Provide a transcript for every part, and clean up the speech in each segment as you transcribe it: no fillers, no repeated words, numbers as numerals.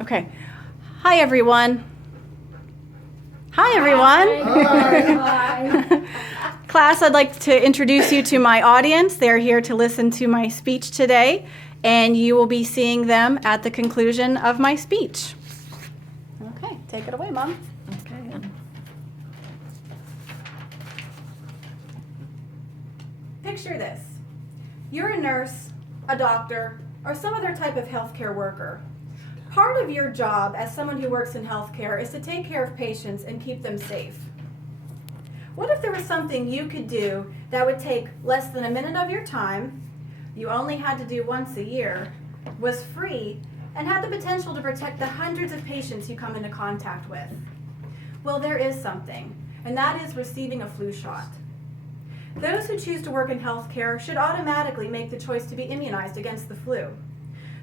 Okay. Hi, everyone. Hi, everyone. Hi. Class, I'd like to introduce you to my audience. They're here to listen to my speech today, and you will be seeing them at the conclusion of my speech. Okay, take it away, Mom. Okay. Picture this. You're a nurse, a doctor, or some other type of healthcare worker. Part of your job as someone who works in healthcare is to take care of patients and keep them safe. What if there was something you could do that would take less than a minute of your time, you only had to do once a year, was free, and had the potential to protect the hundreds of patients you come into contact with? Well, there is something, and that is receiving a flu shot. Those who choose to work in healthcare should automatically make the choice to be immunized against the flu.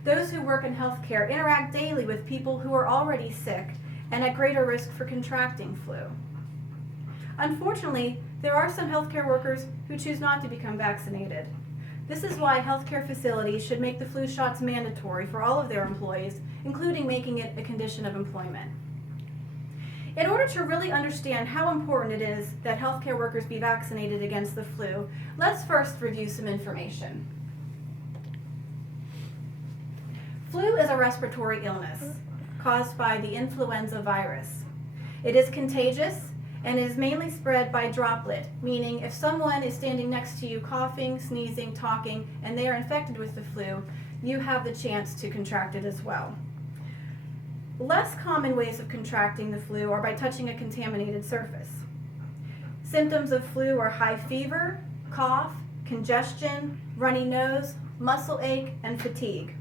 Those who work in healthcare interact daily with people who are already sick and at greater risk for contracting flu. Unfortunately, there are some healthcare workers who choose not to become vaccinated. This is why healthcare facilities should make the flu shots mandatory for all of their employees, including making it a condition of employment. In order to really understand how important it is that healthcare workers be vaccinated against the flu, let's first review some information. Flu is a respiratory illness caused by the influenza virus. It is contagious and is mainly spread by droplet, meaning if someone is standing next to you coughing, sneezing, talking, and they are infected with the flu, you have the chance to contract it as well. Less common ways of contracting the flu are by touching a contaminated surface. Symptoms of flu are high fever, cough, congestion, runny nose, muscle ache, and fatigue.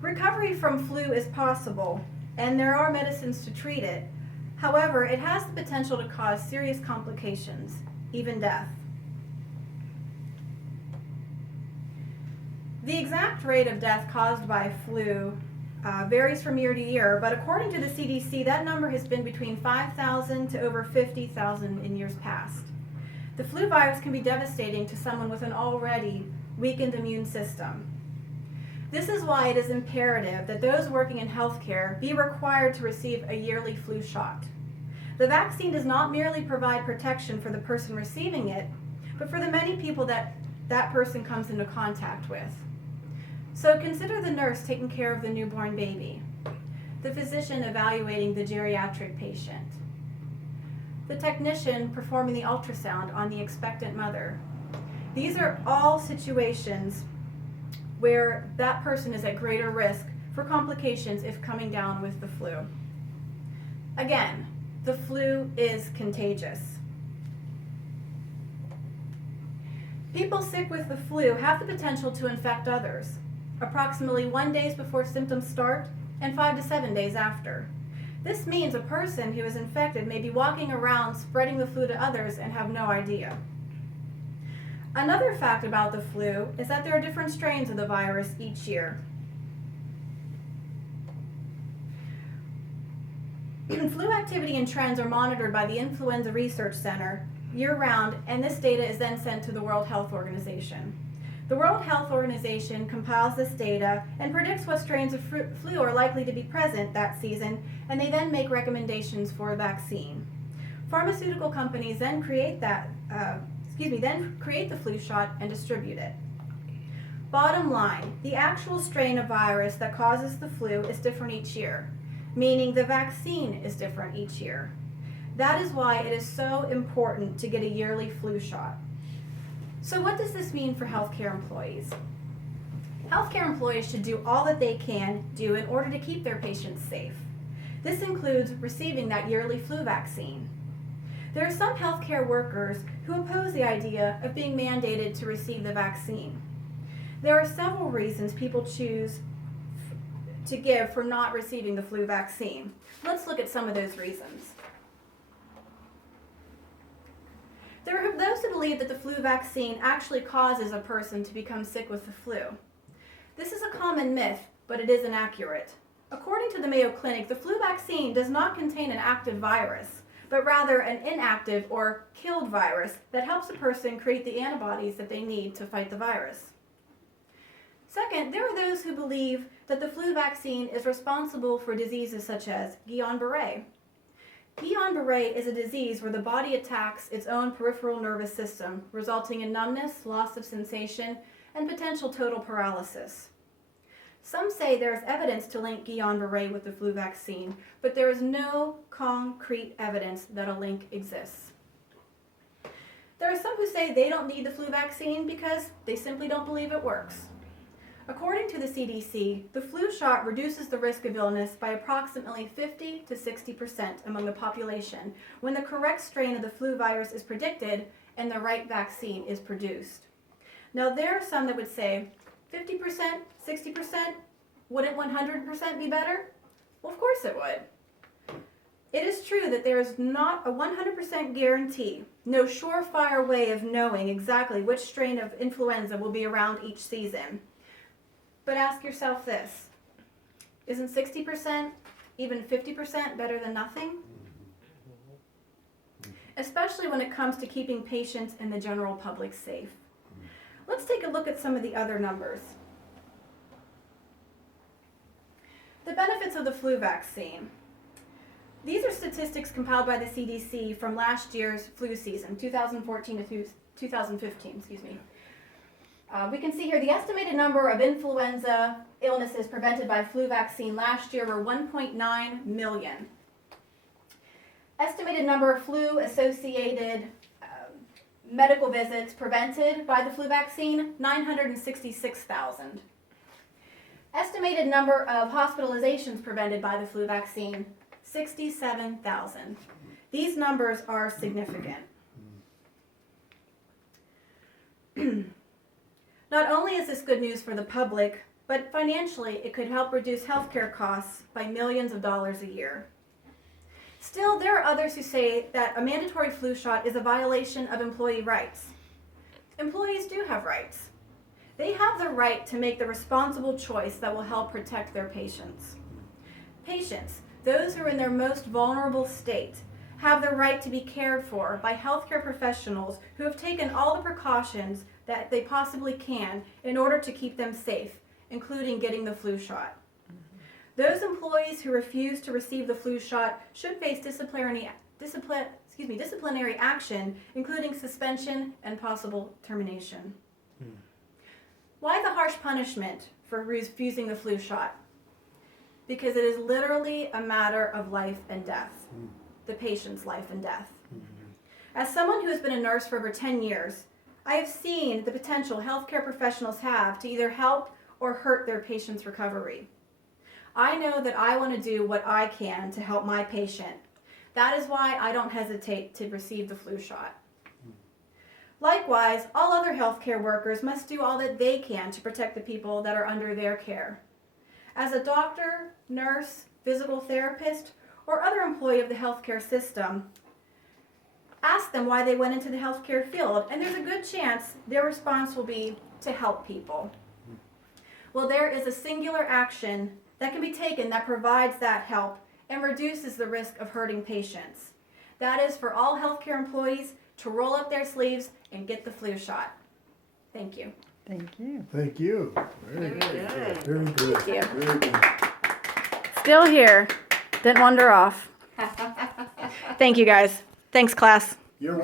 Recovery from flu is possible, and there are medicines to treat it. However, it has the potential to cause serious complications, even death. The exact rate of death caused by flu varies from year to year, but according to the CDC, that number has been between 5,000 to over 50,000 in years past. The flu virus can be devastating to someone with an already weakened immune system. This is why it is imperative that those working in healthcare be required to receive a yearly flu shot. The vaccine does not merely provide protection for the person receiving it, but for the many people that person comes into contact with. So consider the nurse taking care of the newborn baby, the physician evaluating the geriatric patient, the technician performing the ultrasound on the expectant mother. These are all situations where that person is at greater risk for complications if coming down with the flu. Again, the flu is contagious. People sick with the flu have the potential to infect others, approximately 1 day before symptoms start and 5 to 7 days after. This means a person who is infected may be walking around spreading the flu to others and have no idea. Another fact about the flu is that there are different strains of the virus each year. Flu activity and trends are monitored by the Influenza Research Center year-round, and this data is then sent to the World Health Organization. The World Health Organization compiles this data and predicts what strains of flu are likely to be present that season, and they then make recommendations for a vaccine. Pharmaceutical companies then create the flu shot and distribute it. Bottom line, the actual strain of virus that causes the flu is different each year, meaning the vaccine is different each year. That is why it is so important to get a yearly flu shot. So what does this mean for healthcare employees? Healthcare employees should do all that they can do in order to keep their patients safe. This includes receiving that yearly flu vaccine. There are some healthcare workers who oppose the idea of being mandated to receive the vaccine. There are several reasons people choose to give for not receiving the flu vaccine. Let's look at some of those reasons. There are those who believe that the flu vaccine actually causes a person to become sick with the flu. This is a common myth, but it is inaccurate. According to the Mayo Clinic, the flu vaccine does not contain an active virus, but rather an inactive or killed virus that helps a person create the antibodies that they need to fight the virus. Second, there are those who believe that the flu vaccine is responsible for diseases such as Guillain-Barré. Guillain-Barré is a disease where the body attacks its own peripheral nervous system, resulting in numbness, loss of sensation, and potential total paralysis. Some say there is evidence to link Guillain-Barré with the flu vaccine, but there is no concrete evidence that a link exists. There are some who say they don't need the flu vaccine because they simply don't believe it works. According to the CDC, the flu shot reduces the risk of illness by approximately 50 to 60% among the population when the correct strain of the flu virus is predicted and the right vaccine is produced. Now, there are some that would say 50%, 60%, wouldn't 100% be better? Well, of course it would. It is true that there is not a 100% guarantee, no surefire way of knowing exactly which strain of influenza will be around each season. But ask yourself this, isn't 60%, even 50% better than nothing? Especially when it comes to keeping patients and the general public safe. Let's take a look at some of the other numbers. The benefits of the flu vaccine. These are statistics compiled by the CDC from last year's flu season, 2014 to 2015, we can see here the estimated number of influenza illnesses prevented by flu vaccine last year were 1.9 million. Estimated number of flu-associated medical visits prevented by the flu vaccine, 966,000. Estimated number of hospitalizations prevented by the flu vaccine, 67,000. These numbers are significant. Not only is this good news for the public, but financially it could help reduce healthcare costs by millions of dollars a year. Still, there are others who say that a mandatory flu shot is a violation of employee rights. Employees do have rights. They have the right to make the responsible choice that will help protect their patients. Patients, those who are in their most vulnerable state, have the right to be cared for by healthcare professionals who have taken all the precautions that they possibly can in order to keep them safe, including getting the flu shot. Those employees who refuse to receive the flu shot should face disciplinary action, including suspension and possible termination. Why the harsh punishment for refusing the flu shot? Because it is literally a matter of life and death, the patient's life and death. As someone who has been a nurse for over 10 years, I have seen the potential healthcare professionals have to either help or hurt their patient's recovery. I know that I want to do what I can to help my patient. That is why I don't hesitate to receive the flu shot. Likewise, all other healthcare workers must do all that they can to protect the people that are under their care. As a doctor, nurse, physical therapist, or other employee of the healthcare system, ask them why they went into the healthcare field, and there's a good chance their response will be to help people. Well, there is a singular action that can be taken that provides that help and reduces the risk of hurting patients. That is for all healthcare employees to roll up their sleeves and get the flu shot. Thank you. Thank you. Thank you. Very good. Very good. Thank you. Very good. Still here. Didn't wander off. Thank you, guys. Thanks, class.